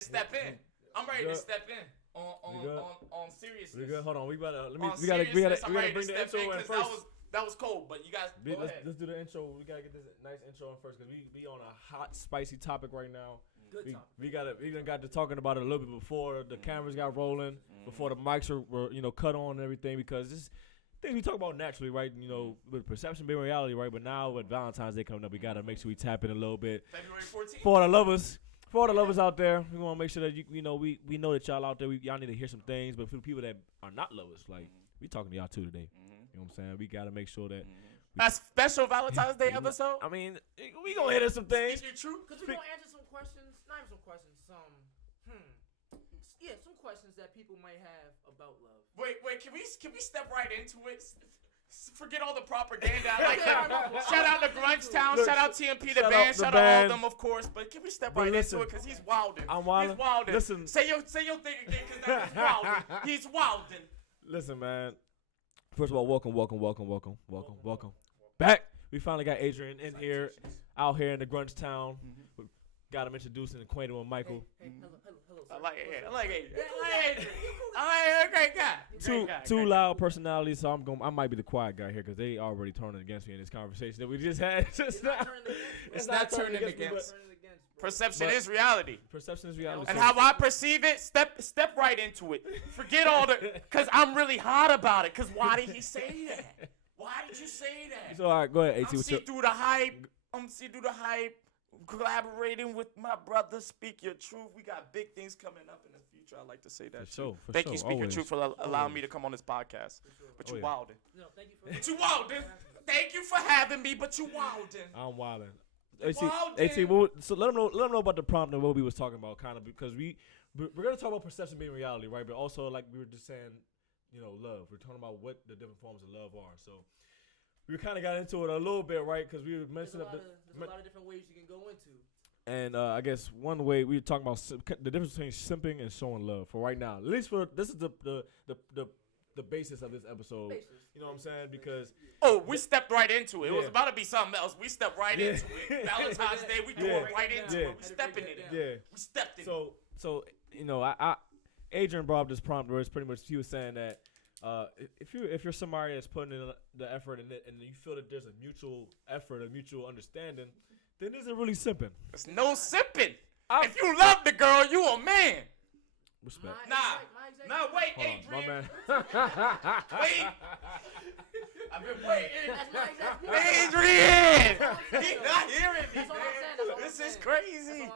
Step in. I'm ready to step in on seriousness. We good? Hold on. We gotta bring the intro in first. That was cold, but you guys go ahead. Let's do the intro. We gotta get this nice intro in first because we on a hot, spicy topic right now. Good topic. We got to talking about it a little bit before the cameras got rolling, before the mics were cut on and everything, because this things we talk about naturally, right? You know, with perception being reality, right? But now with Valentine's Day coming up, we gotta make sure we tap in a little bit. February 14th. For the lovers out there, we want to make sure that we know that y'all out there, y'all need to hear some things. But for the people that are not lovers, like we talking to y'all too today. You know what I'm saying? We gotta make sure that a special Valentine's Day episode. I mean, we gonna hit some things. Is it true? Because we gonna answer some questions. Not even some questions. Some questions that people might have about love. Wait. Can we step right into it? Forget all the propaganda. I like that. Shout out to Grunge Town. Shout out TMP the band. Shout out all of them, of course. But can we step right into it? Because he's wilding. I'm wilding. He's wilding. Listen. Say your thing again, because that was wilding. He's wilding. Listen, man. First of all, welcome. Back. We finally got Adrian in here, out here in the Grunge Town. Got him introduced and acquainted with Michael. Hey, hello, sir. I like Adrian. I like great guy. Two loud personalities, so I might be the quiet guy here because they already turning against me in this conversation that we just had. It's not turning against. Perception is reality. Perception is reality. And how I perceive it, step right into it. Forget all because I'm really hot about it. Because why did he say that? Why did you say that? So, all right, go ahead, AT. I'm see through the hype. Collaborating with my brother. Speak your truth. We got big things coming up in the future. I like to say that. Thank you, Speak Your Truth, for allowing me to come on this podcast. But you wildin'. No, thank you for. But you wildin'. Thank you for having me. But you wildin'. I'm wildin'. AT, so let them know about the prompt and what we was talking about, kind of, because we're gonna talk about perception being reality, right? But also, like we were just saying, love. We're talking about what the different forms of love are. So we kind of got into it a little bit, right? Because we were mentioning there's a lot of different ways you can go into. And I guess one way we were talking about the difference between simping and showing love for right now. At least this is the basis of this episode. You know what I'm saying? Because we stepped right into it. It was about to be something else. We stepped right into it. Valentine's Day, we going right into it. We stepping in it. Yeah. We stepped in it. So I Adrian brought up this prompt where it's pretty much he was saying that if you're somebody that's putting in the effort in it and you feel that there's a mutual effort, a mutual understanding, then isn't really simping. There's no simping. If you love the girl, you a man. Respect. Wait, Adrian. Wait. I've been waiting. Adrian. He's not hearing me. This is crazy.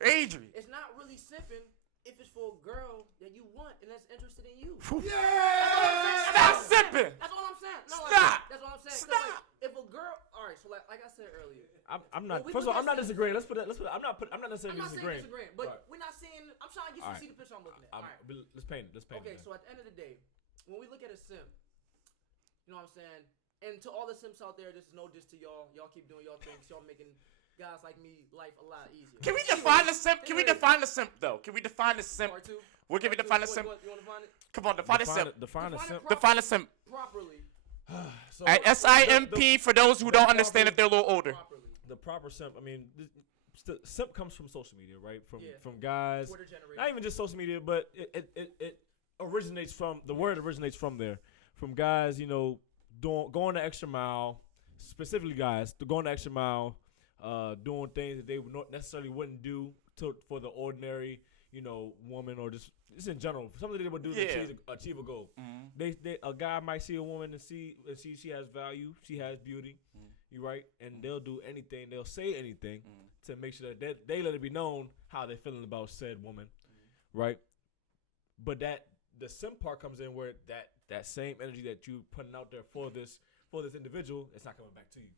Adrian. It's not really simping if it's for a girl that you want and that's interested in you. Yeah. Stop sipping. That's all I'm saying. No, Stop. That's what I'm saying. Stop. If a girl, all right. So like I said earlier, I'm not. First of all, I'm not disagreeing. I'm not necessarily disagreeing. But we're not saying. I'm trying to get you to see the picture I'm looking at. All right. Let's paint it. Okay. So at the end of the day, when we look at a simp, you know what I'm saying. And to all the simps out there, this is no diss to y'all. Y'all keep doing y'all things. Y'all making guys like me life a lot easier. Can we define the simp? Can we define the simp though? Can we define the simp? Part two. We'll give you define the simp. You want to define it? Come on, define the simp. Define the simp. Define the simp. Properly. SIMP for those who don't understand if they're a little older. The proper simp. I mean, simp comes from social media, right? From guys. Twitter generation. Not even just social media, but it originates from the word originates from there. From guys, going the extra mile. Specifically, guys, going the extra mile. Doing things that they necessarily wouldn't do for the ordinary, woman or just in general. Something they would do to achieve a goal. A guy might see a woman and see she has value, she has beauty, you right, and they'll do anything, they'll say anything to make sure that they let it be known how they're feeling about said woman, right? But the simp part comes in where that same energy that you putting out there for this individual, it's not coming back to you.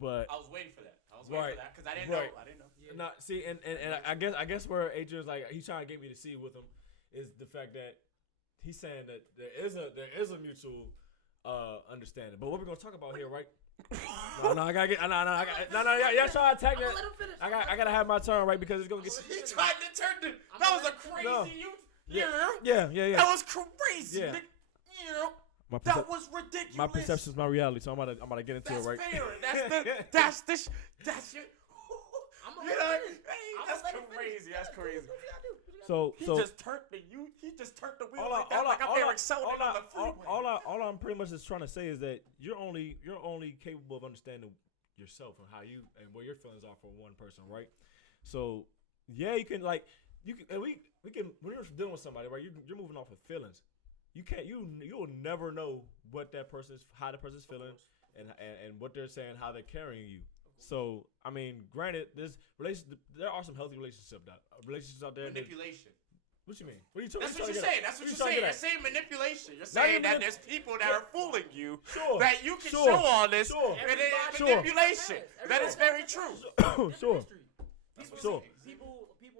But I was waiting for that. Because I didn't know. Yeah. Not see, and I guess where Adrian's like he's trying to get me to see with him is the fact that he's saying that there is a mutual understanding. But what we're gonna talk about here, right? I gotta get y'all trying to attack that. I gotta have my turn, right? Because it's gonna get. He tried to turn that was a crazy. Yeah. That was crazy. Yeah. That was ridiculous. My perception is my reality, so I'm about to get into it, right? Fair. That's your. That's crazy. That's crazy. So he just turned the wheel like that. Like I'm Eric Selden on the freeway. All I'm pretty much just trying to say is that you're only capable of understanding yourself and how you and what your feelings are for one person, right? So yeah, you can when you're dealing with somebody, right? You're moving off of feelings. You'll never know how the person's feeling and what they're saying, how they're carrying you. So I mean, granted, there are some healthy relationships out there. Manipulation. What you mean? What are you talking? That's what you're saying. That's what you're saying. You're saying manipulation. You're saying that there's people that are fooling you. That you can show all this. And it's manipulation. That is very true. Sure. People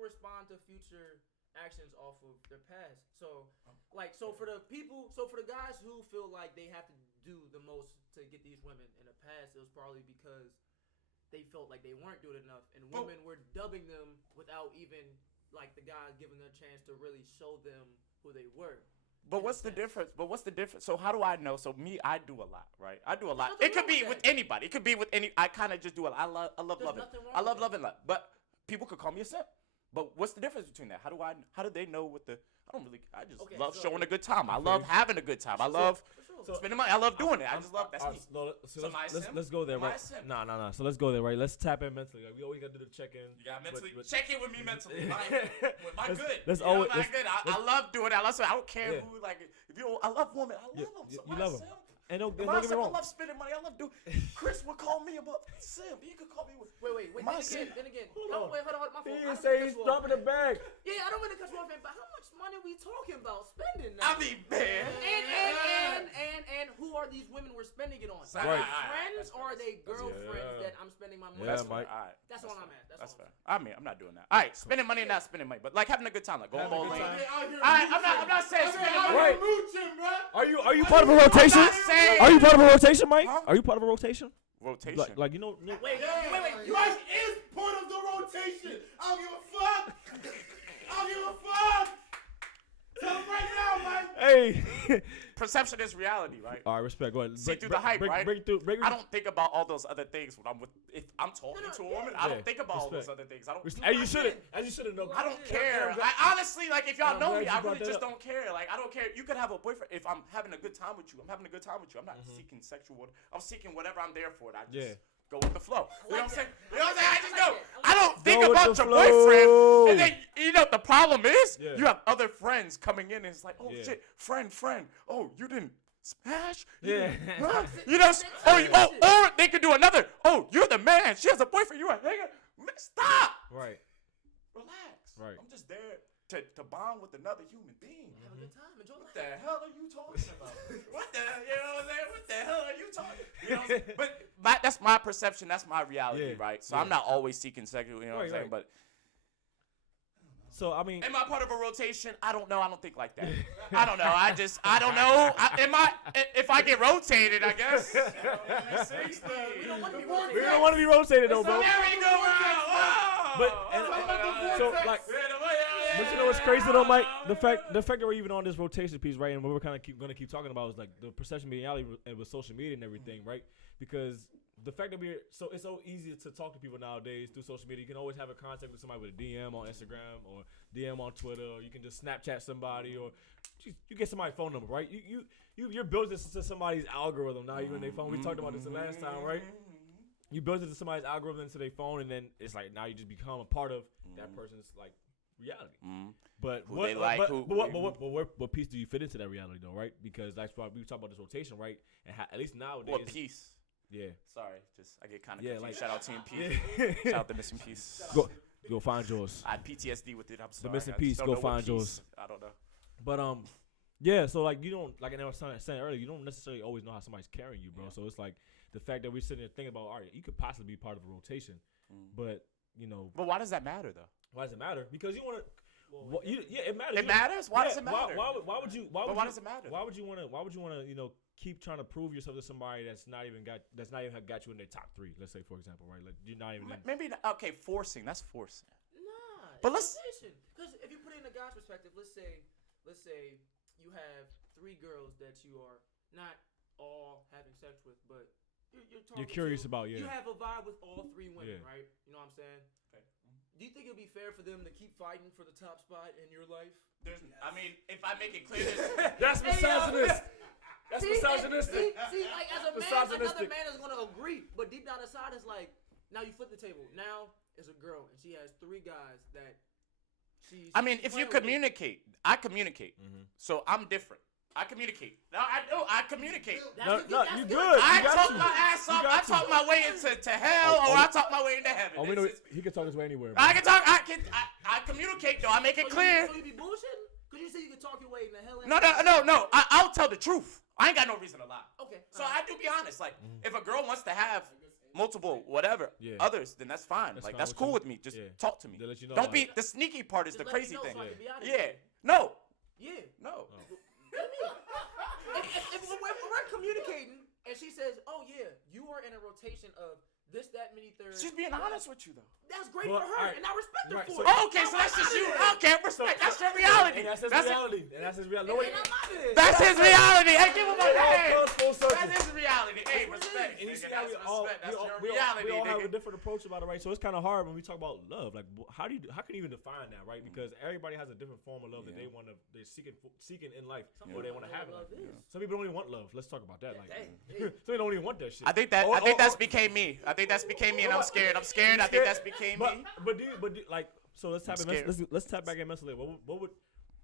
respond to future actions off of their past. So for the guys who feel like they have to do the most to get these women in the past, it was probably because they felt like they weren't doing enough, and women were dubbing them without even like the guys giving them a chance to really show them who they were. But what's the difference? So how do I know? So me, I do a lot, right? I do a lot. It could be with anybody. It could be with any. I kind of just do it. I love loving. I love loving. But people could call me a simp. But what's the difference between that? How do they know what the? I just love showing a good time. I love having a good time. I love spending money. I love doing it. I just love that's me. Let's go there, right? No. So let's go there, right? Let's tap in mentally. Like, we always got to do the check-in. You got mentally check in with me mentally. Am I good? Good. I love doing it. I don't care who I love women. I love them. You love them. And don't get me I wrong. love spending money. I love doing. Chris would call me about simp. He could call me with. Wait. Then again. Hold on. My fault. He didn't say he's dropping the bag. Yeah, I don't want to cut you off, man. But how much money are we talking about spending now? I mean, man. And who are these women we're spending it on? Right. Friends or are they girlfriends that I'm spending my money on? Yeah, Mike. That's all I'm at. That's fair. I mean, I'm not doing that. All right, spending money and not spending money, but like having a good time, like going bowling. I'm not saying spending money. Are you part of a rotation? Are you part of a rotation, Mike? Huh? Are you part of a rotation? Rotation. Wait. Mike is part of the rotation. I don't give a fuck. Tell him right now, Mike. Hey. Perception is reality, right? All right, respect. Go ahead. See through the hype, right? I I don't think about all those other things when if I'm talking to a woman. I don't think about all those other things. I don't. As you shouldn't know. I don't care. I honestly, like, if y'all know me, I really just don't care. Like, I don't care. You could have a boyfriend. If I'm having a good time with you, I'm having a good time with you. I'm not seeking sexual. I'm seeking whatever I'm there for. I just go with the flow. You know what I'm saying? I just go. I don't think about your boyfriend. And then, the problem is, you have other friends coming in and it's like, oh, shit, friend. Oh, you didn't smash? Yeah. Or they could do another. Oh, you're the man. She has a boyfriend. You're a nigga. Stop. Right. Relax. Right. I'm just there to bond with another human being. Have a good time. Enjoy life. What the hell are you talking about? What the hell are you talking? But that's my perception. That's my reality, right? So I'm not always seeking sexual. You know what I'm saying? But so I mean, am I part of a rotation? I don't know. I don't think like that. I don't know. I don't know. If I get rotated, I guess. We don't want to be we rotated. don't want to be rotated though, bro. There we go. But you know what's crazy though, Mike? The fact that we're even on this rotation piece, right? And what we're kind of gonna keep talking about is like the perception reality with social media and everything, right? Because the fact that it's so easy to talk to people nowadays through social media. You can always have a contact with somebody with a DM on Instagram or DM on Twitter, or you can just Snapchat somebody, or you get somebody's phone number, right? You're built into somebody's algorithm now. Even their phone. We talked about this the last time, right? You build it into somebody's algorithm into their phone, and then it's like now you just become a part of that person's like reality. But what piece do you fit into that reality though, right? Because that's why we talk about this rotation, right? And at least nowadays. What piece? Yeah. Sorry, I get kind of confused. like, shout out Team P. Shout out the missing piece. Go find yours. I had PTSD with it. I'm sorry. The missing piece. Go find yours. I don't know. But yeah. So like you don't and I was saying earlier, you don't necessarily always know how somebody's carrying you, bro. Yeah. So it's like the fact that we're sitting there thinking about, all right, you could possibly be part of a rotation, but But why does that matter though? Why does it matter? Because you want to. It matters. It matters. Why does it matter? Why would you? Why does it matter? Why would you want to? Keep trying to prove yourself to somebody that's not even got you in their top 3. Let's say, for example, right? Like you're not even. Maybe okay. Forcing. That's forcing. Nah. But let's. Because if you put it in a guy's perspective, let's say you have 3 girls that you are not all having sex with, but you're curious about. Yeah. You have a vibe with all 3 women, right? You know what I'm saying? Okay. Do you think it'll be fair for them to keep fighting for the top spot in your life? If I make it clear, that's misogynist. That's misogynistic. See, like as a man, another man is gonna agree, but deep down inside, it's like now you flip the table. Now it's a girl, and she has 3 guys that she's. I mean, if you communicate, I communicate, so I'm different. I communicate. No, I do. I communicate. No, you good. I talk my ass off. I talk my way into hell, or I talk my way into heaven. Oh, we know he can talk his way anywhere. I can talk. I communicate though. I make it clear. So you be bullshitting? Cause you say you can talk your way into hell. No. I'll tell the truth. I ain't got no reason to lie. Okay. So I do be honest. Like, if a girl wants to have multiple others, then that's fine. Like, that's cool with me. Just talk to me. Let you know, Don't be. The sneaky part is the crazy thing. So No. Yeah. No. If we're communicating and she says, "Oh yeah, you are in a rotation of this, that, many thirds." She's being honest with you though. That's great for her, and I respect her for it. Oh, okay, so that's just you. Okay, respect. That's your reality. And that's his reality. That's his reality. That's his reality. Hey, give him a hand. That's his reality. Hey, respect. And you see That's how That's your reality. We all have a different approach about it, right? So it's kind of hard when we talk about love. Like, how can you even define that, right? Because everybody has a different form of love that they're seeking in life, or they want to have in life. Some people don't even want love. Let's talk about that. Like, some people don't even want that shit. I think that's became me. I think that's became me, and I'm scared. I think that's became me. But like, so let's tap back at mental labor.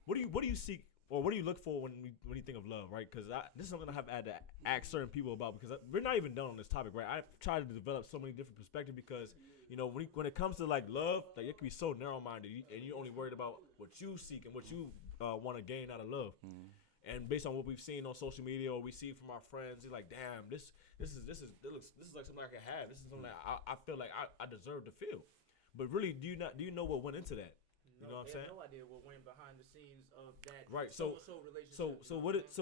What do you seek, or what do you look for when you think of love, right? Because this is something I have had to ask certain people about, because we're not even done on this topic, right? I've tried to develop so many different perspectives, because when it comes to like love, like it can be so narrow-minded, and you're only worried about what you seek and what you want to gain out of love. And based on what we've seen on social media, or we see from our friends, you're like, damn, this is like something I can have. This is something that I feel like I deserve to feel. But really, do you know what went into that? You know what I'm saying? No idea what went behind the scenes of that. Right. Relationship. So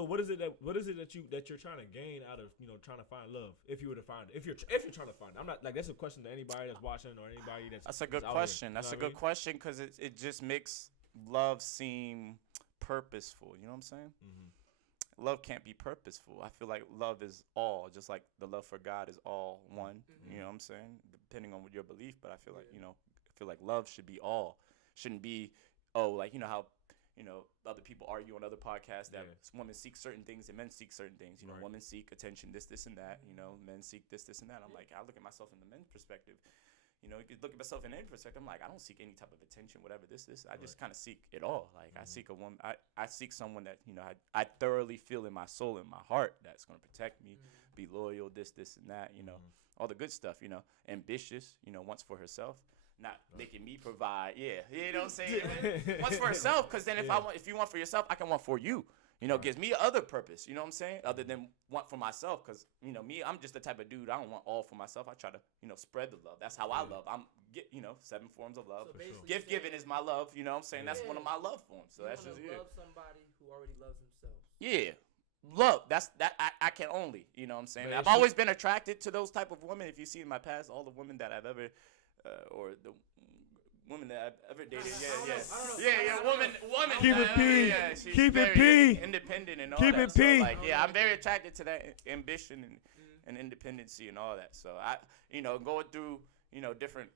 what is it that you're trying to gain out of trying to find love? If you were to find it, if you're trying to find it, I'm not like, that's a question to anybody that's watching or anybody that's. That's a good question. That's a good question, because it just makes love seem purposeful. You know what I'm saying? Love can't be purposeful. I feel like love is all, just like the love for God is all one. You know what I'm saying? Depending on your belief, but I feel like love should be all. Shouldn't be like how other people argue on other podcasts that women seek certain things and men seek certain things. Women seek attention, this and that. Men seek this and that. I'm like, I look at myself in the men's perspective. You could look at myself in any perspective. I'm like, I don't seek any type of attention, whatever this is. I just kind of seek it all. Like, I seek a woman. I seek someone that I thoroughly feel in my soul, in my heart, that's going to protect me, be loyal, this and that. All the good stuff. Ambitious. Wants for herself, not making me provide. Yeah, you know what I'm saying. Wants for herself, because then if you want for yourself, I can want for you. Gives me other purpose, you know what I'm saying? Other than want for myself, because, me, I'm just the type of dude, I don't want all for myself. I try to, spread the love. That's how I love. I'm, 7 forms of love. So gift giving is my love, you know what I'm saying? That's one of my love forms. So that's just it. Love somebody who already loves themselves. Yeah. Love. I can only, you know what I'm saying? I've always been attracted to those type of women. If you see in my past, all the women that I've ever, or the woman that I've ever dated, woman. Keep it P. She's Keep it very P. Independent and all Keep that. it P. So, like, I'm very attracted to that ambition and independency and all that. So I, going through, different,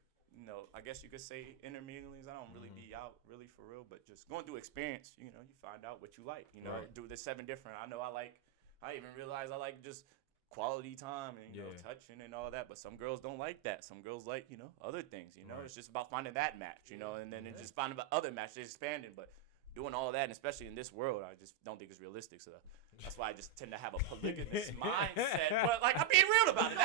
I guess you could say interminglings. I don't really be out really for real, but just going through experience, you find out what you like. Do the 7 different. I even realized I like just quality time and touching and all that, but some girls don't like that. Some girls like other things. It's just about finding that match, and then just finding other matches, expanding. But doing all that, and especially in this world, I just don't think it's realistic. So that's why I just tend to have a polygamous mindset. But like, I'm being real about it.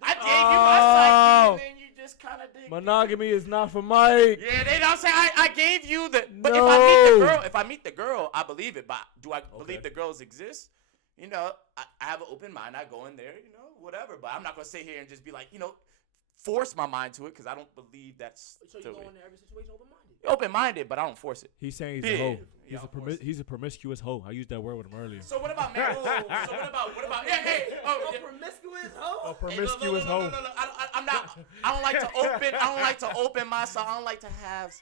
I gave you my psyche, and then you just kind of dig. Monogamy is not for Mike. Yeah, they don't say I gave you the. But if I meet the girl, I believe it. But do I believe the girls exist? I have an open mind. I go in there, whatever. But I'm not going to sit here and just be like, force my mind to it, because I don't believe that's. So you go in every situation open-minded? Open-minded, but I don't force it. He's saying he's a hoe. He's a promiscuous hoe. I used that word with him earlier. So what about marriage? So what about? A promiscuous hoe? A promiscuous hoe. No. I'm not. I don't like to open. I don't like to open myself. I don't like to have.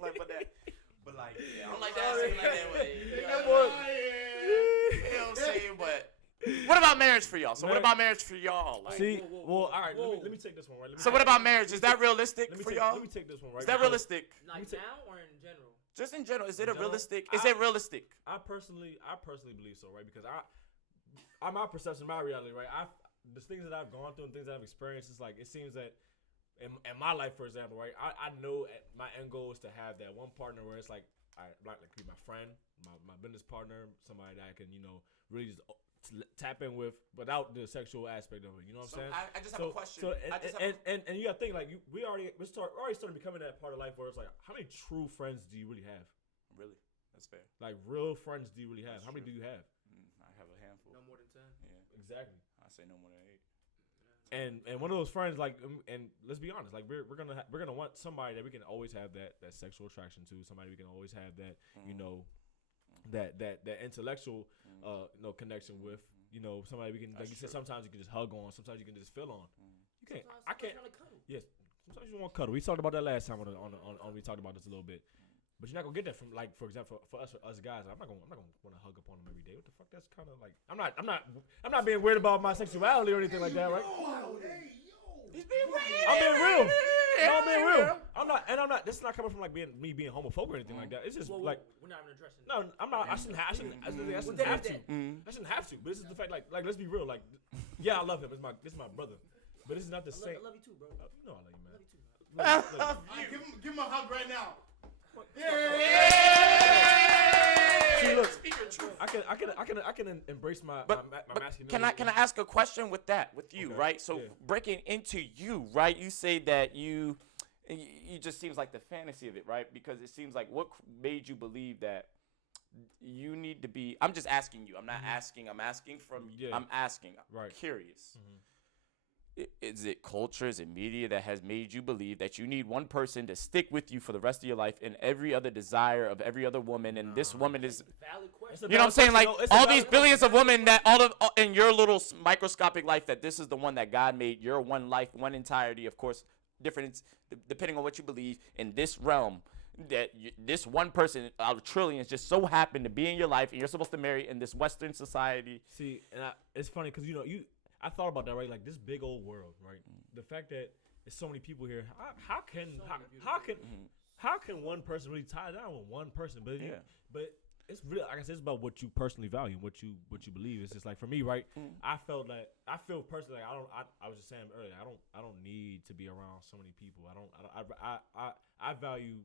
Like that. But like, I don't like that. Like that way. You know what I'm saying? But What about marriage for y'all? So what about marriage for y'all? Like, see, all right. Let me take this one. Right. So what about marriage? Is that realistic for y'all? Let me take this one. Right. Is that realistic? Like now or in general? Just in general, is it a realistic? Is it realistic? I personally believe so, right? Because my perception, my reality, right? The things that I've gone through and things that I've experienced, is like it seems that in my life, for example, right? I know my end goal is to have that one partner where it's like I like be my friend, my business partner, somebody that I can really just tap in with without the sexual aspect of it. You know what I'm saying? I just have a question. And you got to think like we already started becoming that part of life where it's like, how many true friends do you really have? Really, that's fair. Like real friends do you really have? How many do you have? I have a handful. No more than 10. Yeah, exactly. I say no more than 8. And one of those friends, like, and let's be honest, like we're gonna want somebody that we can always have that sexual attraction to, somebody we can always have that that intellectual connection with, somebody we can, like you said, sometimes you can just hug on, sometimes you can just feel on. You can't. I can't. Yes, sometimes you want to cuddle. We talked about that last time on we talked about this a little bit. But you're not gonna get that from, like, for example, for us guys. I'm not gonna want to hug up on them every day. What the fuck? That's kind of like I'm not being weird about my sexuality or anything like that, right? He's being weird. I'm being real. No, I'm being real. I'm not. This is not coming from like me being homophobic or anything like that. It's just like we're not even addressing. No, I'm not. I shouldn't have to. I shouldn't have to. But this is the fact. Like let's be real. Like, yeah, I love him. This is my brother. But this is not the same. I love you too, bro. You know I love you, man. I love you too, man. Give him a hug right now. See, look, I can embrace my masculinity. Can I ask a question with you, okay. Right? So breaking into you, right? You say that you just seems like the fantasy of it, right? Because it seems like what made you believe that you need to be. I'm just asking you. I'm not asking. I'm asking from. Yeah. I'm asking. I'm curious. Mm-hmm. Is it culture, is it media that has made you believe that you need one person to stick with you for the rest of your life, and every other desire of every other woman, and this woman is, valid question. You know what I'm saying? Like all these billions of women that in your little microscopic life, that this is the one that God made, your one life, one entirety, of course, different depending on what you believe in this realm. That this one person out of trillions just so happened to be in your life, and you're supposed to marry in this Western society. See, and it's funny because I thought about that, right? Like this big old world, right? The fact that there's so many people here. How can one person really tie down with one person? But it's really, like I said, it's about what you personally value, what you believe. It's just like for me, right? I feel personally like I was just saying earlier. I don't need to be around so many people. I value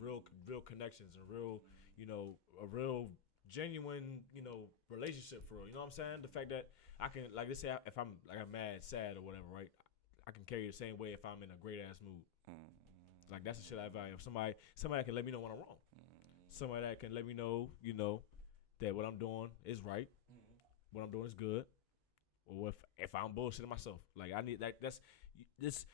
real connections and real a real genuine relationship for real. You know what I'm saying? The fact that I can, like, let's say if I'm like I'm mad, sad, or whatever, right? I can carry the same way if I'm in a great ass mood. Like that's the shit I value. Somebody that can let me know when I'm wrong. Somebody that can let me know, that what I'm doing is right, what I'm doing is good, or if I'm bullshitting myself. Like I need that. That's this.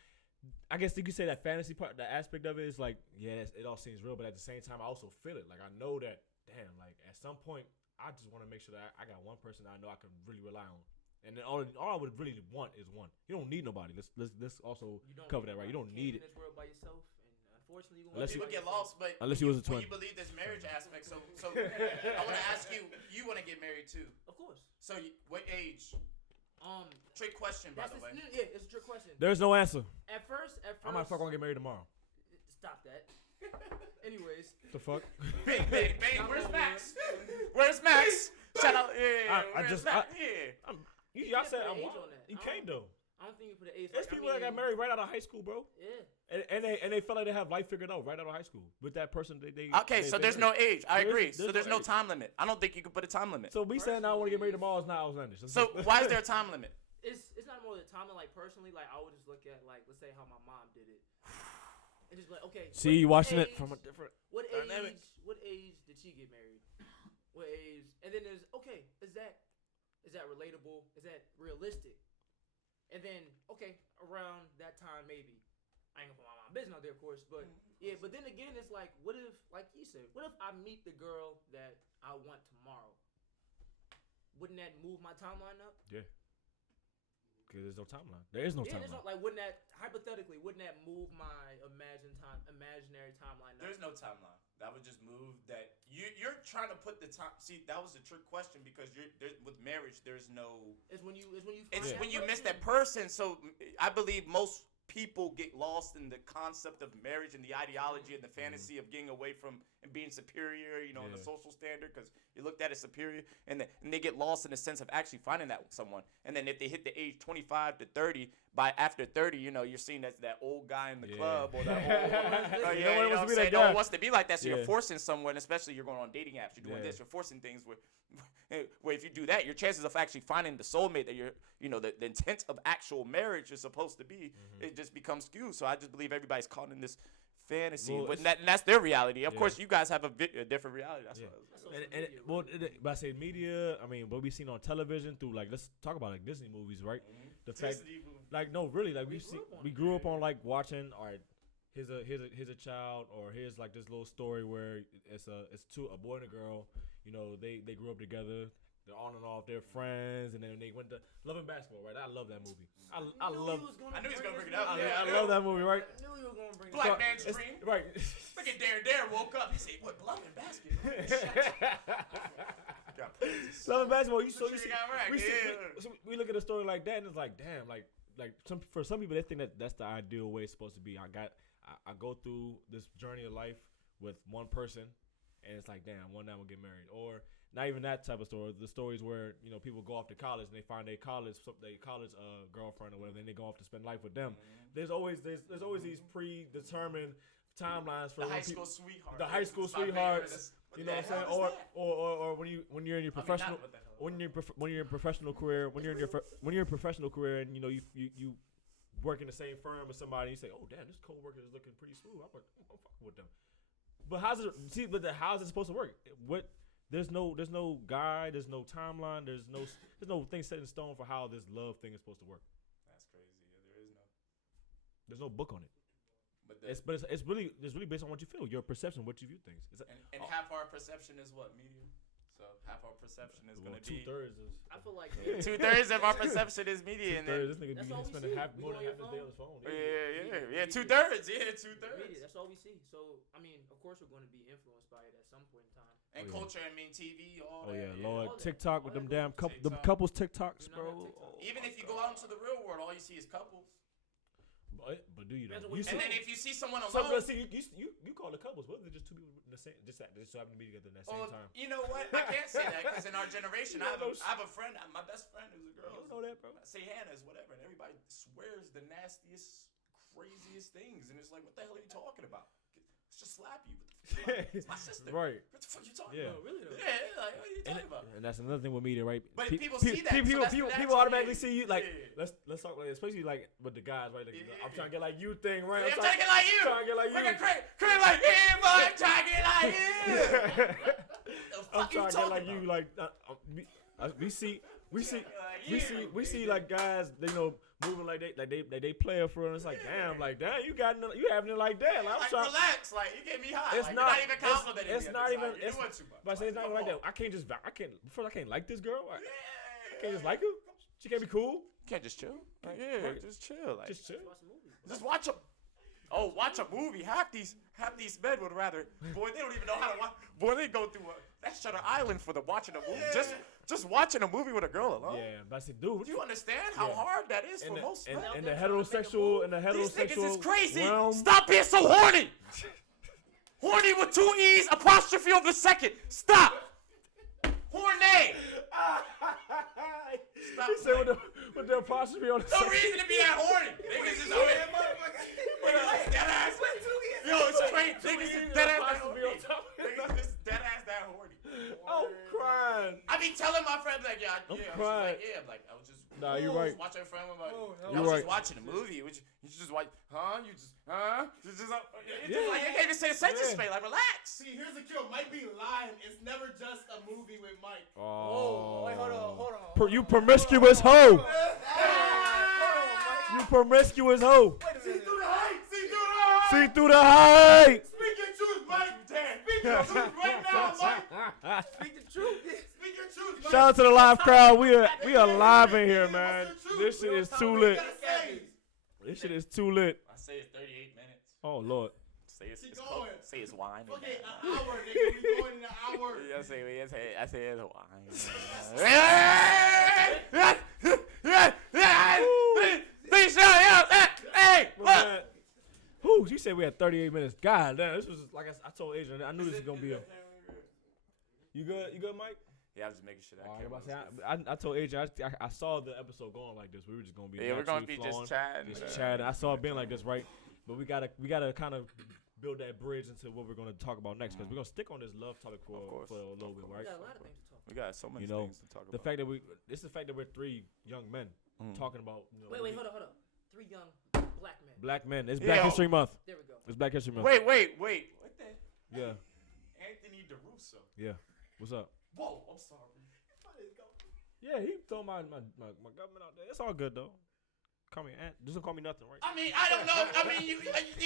I guess you could say that fantasy part, the aspect of it is like, yeah, it all seems real, but at the same time, I also feel it. Like I know that, damn, like at some point, I just want to make sure that I got one person that I know I can really rely on. And then all I would really want is one. You don't need nobody. Let's also cover that, right? You don't need it. In this world by yourself, and unfortunately, people get lost. But unless you was a twin, you believe this marriage aspect. So I want to ask you. You want to get married too? Of course. So what age? Trick question, by the way. Yeah, it's a trick question. There's no answer. At first, I might fuck on get married tomorrow. Stop that. Anyways. The fuck? Bang. Where's Max? Where's Max? Shout out. Yeah. Y'all said you can't though. I don't think you put an age. There's people that got married right out of high school, bro. Yeah. And they feel like they have life figured out right out of high school with that person. So there's no age. I agree. So there's no time limit. I don't think you can put a time limit. So me saying I want to get married tomorrow is not outlandish. So why is there a time limit? It's not more the time limit. Like personally, like I would just look at like let's say how my mom did it. And just like, okay. See, you watching it from a different dynamic. What age did she get married? What age? And then there's okay. Is that relatable? Is that realistic? And then okay, around that time maybe. I ain't gonna put my business out there, of course, but yeah. But then again, it's like, what if, like you said, what if I meet the girl that I want tomorrow? Wouldn't that move my timeline up? Yeah. Because there's no timeline. There is no timeline. Wouldn't that move my imaginary timeline? There's no timeline. That would just move that You're trying to put the time. See, that was a trick question because with marriage, there's no. It's when you miss that person. So I believe most people get lost in the concept of marriage and the ideology and the fantasy of getting away from and being superior, in the social standard, because you looked at it superior, and they get lost in the sense of actually finding that someone. And then if they hit the age 25 to 30, by after 30, you're seeing that old guy in the club or that old, no one wants to be like that. So you're forcing someone, especially you're going on dating apps, you're doing this, you're forcing things where if you do that, your chances of actually finding the soulmate that you're, the intent of actual marriage is supposed to be, it just becomes skewed. So I just believe everybody's caught in this fantasy, and that's their reality. Of course, you guys have a different reality. That's what but I say media. I mean, what we seen on television through let's talk about Disney movies, right? The fact, we grew up on watching. All right, here's a child, or here's this little story where it's a boy and a girl. They grew up together. They're on and off. They're friends, and then they went to Love and Basketball, right? I love that movie. I knew he was gonna bring it up. I love that movie, right? I knew you were gonna bring it up. Black Black Man's Dream. Right. Look at Darren woke up. He said, "What? Love and Basketball." Love and Basketball. We look at a story like that, and it's like, damn, for some people they think that's the ideal way it's supposed to be. I go through this journey of life with one person, and it's like, damn, one day I'm gonna get married, or not even that type of story. The stories where people go off to college and they find their college girlfriend or whatever, and they go off to spend life with them. There's always these predetermined timelines for the high school sweetheart. The high school sweethearts. You know what I'm saying? Or when you're in your professional when you're in professional career and you work in the same firm with somebody, and you say, oh damn, this coworker is looking pretty smooth. I'm fucking with them. But how's it supposed to work? There's no guide, there's no timeline, there's no thing set in stone for how this love thing is supposed to work. That's crazy. Yeah, there's no book on it. But it's really based on what you feel, your perception, what you view things. And half our perception is what, media? So half our perception is gonna be 2/3 is. I feel like 2/3 of our perception is media, and then this nigga be spending more than half his day on his phone. Yeah, 2/3. Yeah, 2/3. Media, that's all we see. So I mean, of course, we're going to be influenced by it at some point in time. And culture, TV, all that. Oh yeah, Lord, TikTok with them damn couples TikToks, bro. Even if you go out into the real world, all you see is couples. But do you know? And then if you see someone alone, you call it couples. What if they're just two people in the same, just happen to be together at the same time? You know what? I can't say that because in our generation, I have a friend, my best friend who's a girl. You don't know that, bro. Say Hannah's whatever, and everybody swears the nastiest, craziest things, and it's like, what the hell are you talking about? Let's just slap you. It's my sister. Right. What the fuck you talking about? Really though? Yeah, like what are you talking about? And that's another thing with media, right? But people see that. People automatically see you like. Let's talk like, especially like with the guys, right? Like, I'm trying to get like you thing, right? I'm trying to get like you. Look at Craig like him, boy. I'm trying to get like you. I'm trying to get like you. Like we see like guys, moving like they player for real. It's like damn, you having it like that. Like, I'm trying, relax, like you get me high. It's like, not you're not even complimenting me. It's not even. But I say it's not come like that. I can't like this girl. I can't just like her. She can't be cool. You can't just chill. Like, just chill. Like, just chill. Just watch a. Oh, watch a movie. Half these men would rather. Boy, they don't even know how to watch. Boy, they go through that Shutter Island for the watching a movie. Just watching a movie with a girl alone. Yeah, but I said, dude, do you understand how hard that is for most men? And the heterosexual These niggas is crazy. realm. Stop being so horny. Horny with 2 E's, apostrophe over the second. Stop. Horny. Stop. He said with the apostrophe on the no reason to be that horny. Niggas is over dead ass. Yo, it's crazy. Niggas is dead ass that horny. Niggas is dead ass that horny. I'm crying. I be telling my friends like, I'm I was just Nah, you're right. watching a friend with my. You're I was right. just watching a movie. You just watch, It's just like you can't even say a sentence straight. Like, relax. See, here's the kill. Mike be lying. It's never just a movie with Mike. Oh, wait, hold on. You promiscuous hoe. You promiscuous hoe. See through the hype. See through the hype. Speak your truth, Mike. Speak your truth right now, Mike. Speak the truth. Speak your truth, Mike. Shout out to the live crowd. We are live in here, man. This shit is too lit. This shit is too lit. I say it's 38 minutes. Oh Lord. Say it's wine. Okay, an hour. Nigga, we going in an hour. Who? You said we had 38 minutes. God damn, this was like I told Adrian. I knew this was gonna be a. You good? You good, Mike? Yeah, I'm just making sure that. I told Adrian. I saw the episode going like this. We were just gonna be. Yeah, we're gonna be just chatting. Just chatting. I saw it being like this, right? But we gotta kind of build that bridge into what we're gonna talk about next, because we're gonna stick on this love topic for a little bit, right? We got a lot of things to talk about. We got so many things to talk about. The fact that this is the fact that we're three young men talking about. Wait, hold on. 3 young black men. Black men. It's Black History Month. There we go. It's Black History Month. Wait. What the? Yeah. Anthony DeRusso. Yeah. What's up? Whoa, I'm sorry. Yeah, he throw my government out there. It's all good though. Call me Ant. Just don't call me nothing, right? I mean, I don't know. I mean, you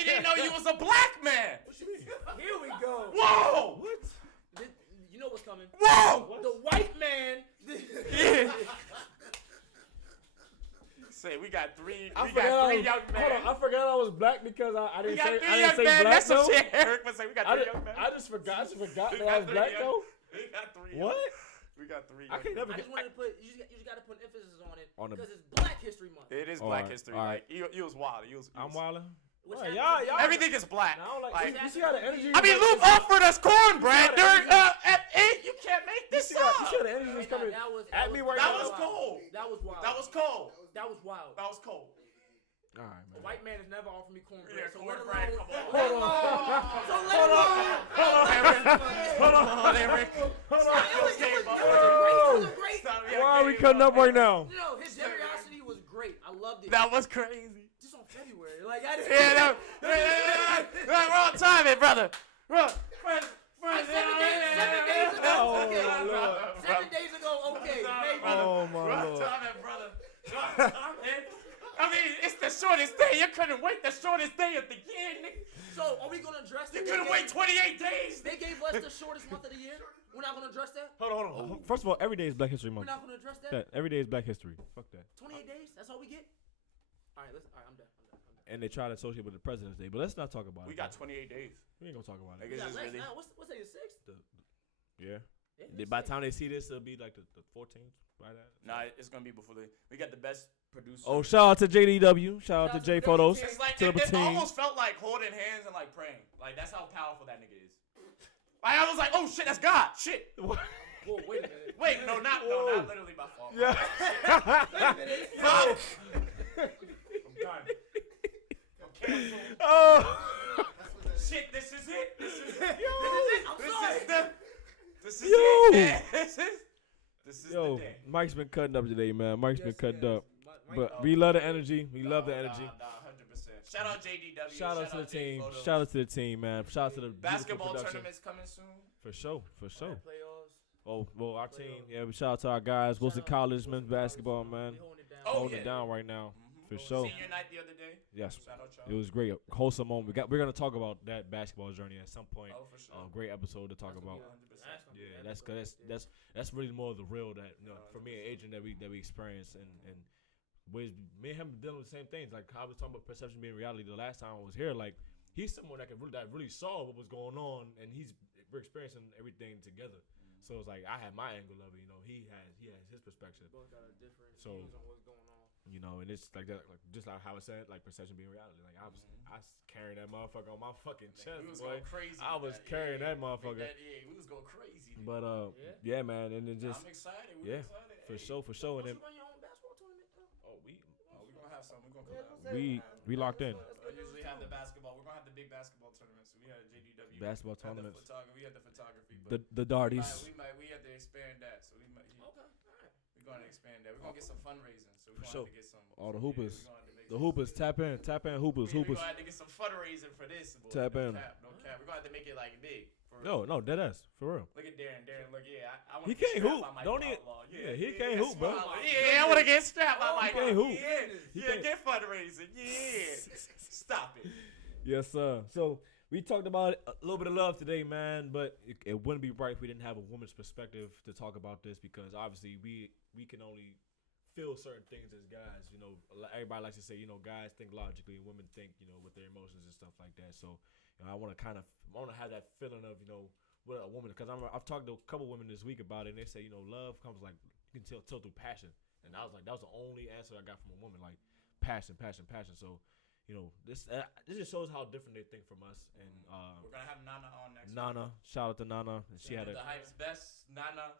didn't know you was a black man. What you mean? Here we go. Whoa! What? You know what's coming. Whoa! What? The white man. Say we got three. I We got three young men. Hold on, I forgot I was black because I We didn't got say three I young didn't say men. black That's though. some shit Eric would say. We got three young men. I just forgot We that I got was three black young- though. We got three. What? We got three. I can't never I get. just wanted to put. You just got to put emphasis on it On the- because it's Black History Month. It is All Black right, History. all right. Like you was wild. I'm wildin'. What's Right, happening? y'all. Everything is black. I don't Like, you see how the energy. I mean, Luke offered us cornbread during at 8. You can't make this You up. see how the energy is coming at me right That now. was cold. That was wild. That was cold. That was wild. That was cold. All right, A man. white man has never offered me cornbread. Yeah, so cornbread. Come on. Hold on. Hold on, Eric. Hold on. Okay, It bro. was a great. Stop. Why are we cutting up right now? No, his generosity was great. I loved it. That was crazy. Just on February. Like, I didn't. Yeah, we're on time, here, brother. Like 7 days ago. Oh, Okay. my Lord. 7 days ago. Okay. Maybe. Oh my Wrong Lord. time, brother. Wrong time, man. I mean, it's the shortest day. You couldn't wait the shortest day of the year, nigga. So, are we going to address You that? couldn't wait 28 days. They gave us the shortest month of the year. We're not going to address that? Hold on. First of all, every day is Black History We're Month. not going to address that? That every day is Black History. Fuck that. 28 days? That's all we get? All right, I'm done. And they try to associate with the President's Day, but let's not talk about We it. got 28 days. We ain't gonna talk about Like, it. it's Yeah, just really. now, what's day, the 6th? Yeah. Yeah, By the time they see this, it'll be like the 14th. Right at. Nah, it's gonna be before we got the best producer. Oh, shout out to JDW. Shout out to J Photos. It's like to it the team. almost felt like holding hands and like praying. Like that's how powerful that nigga is. Like, I was like, oh shit, that's God. Shit. Whoa, wait a minute. Wait, no, not literally my fault. Yeah. Fuck. I'm done. I'm canceled. Oh. Shit, this is it. This is it. I'm sorry. This is Yo. it. This is Yo, the day. Mike's been cutting up today, man. Mike's been cutting up. Mike, But we love the energy. We love the energy. Nah, 100%. Shout out JDW. Shout out to the team. J-Photos. Shout out to the team, man. Shout out to the Basketball beautiful production. tournaments coming soon. For sure. Playoffs. Oh, well, our team. Yeah, we shout out to our guys. Wilson College men's basketball, man. We holding it down. Oh, Holding it yeah. down right now. Mhm. For sure. Senior night the other day. Yes. Shout out y'all. It was great. Wholesome moment. We're gonna talk about that basketball journey at some point. Oh, for sure. Great episode to talk about. 100%. Yeah, that's really more of the real that for me and Adrian that we experienced and ways me and him dealing with the same things. Like I was talking about perception being reality the last time I was here. Like he's someone that really saw what was going on, and we're experiencing everything together. So it's like I had my angle of it, he has his perspective. Both got a different So- views on what's going on. And it's like that, like just like how I said, like perception being reality. Like I was carrying that motherfucker on my fucking chest, We was boy. going crazy. I with was that. carrying that motherfucker. We was going crazy. But yeah, man, and then just I'm excited. yeah, excited. for sure, and then Don't you run your own basketball tournament though? We gonna have some. We gonna collab. we locked in. We usually have the basketball. We're gonna have the big basketball tournament. So we had a JDW Basketball we had the tournaments. We had the photography. But The Darties. we had to expand that. So we might. Okay, alright. We're gonna expand that. We're gonna get some fundraising. So we're For gonna sure. have to get some. All the yeah, hoopers. we're gonna have to make The some- hoopers, tap in, hoopers. We're gonna have to get some fundraising for this. Boy. Tap in. No cap. We're gonna have to make it like big. For No, real. dead ass, for real. Look at Darren. Look, yeah. I want He can't hoop. Don't he? Outlaw. Yeah, he can't hoop, bro. Yeah, I want to get strapped. I like can't hoop. He Yeah, can't- get fundraising. Yeah. Stop it. Yes, sir. So we talked about a little bit of love today, man, but it wouldn't be right if we didn't have a woman's perspective to talk about this, because obviously we can only feel certain things as guys. Everybody likes to say, guys think logically and women think, with their emotions and stuff like that. So I want to have that feeling of, with a woman, because I've talked to a couple women this week about it, and they say, love comes like you can tell through passion, and I was like, that was the only answer I got from a woman, like passion. So, this just shows how different they think from us. And we're gonna have Nana on next. Nana, shout out to Nana. And she had the Hype's best. Nana,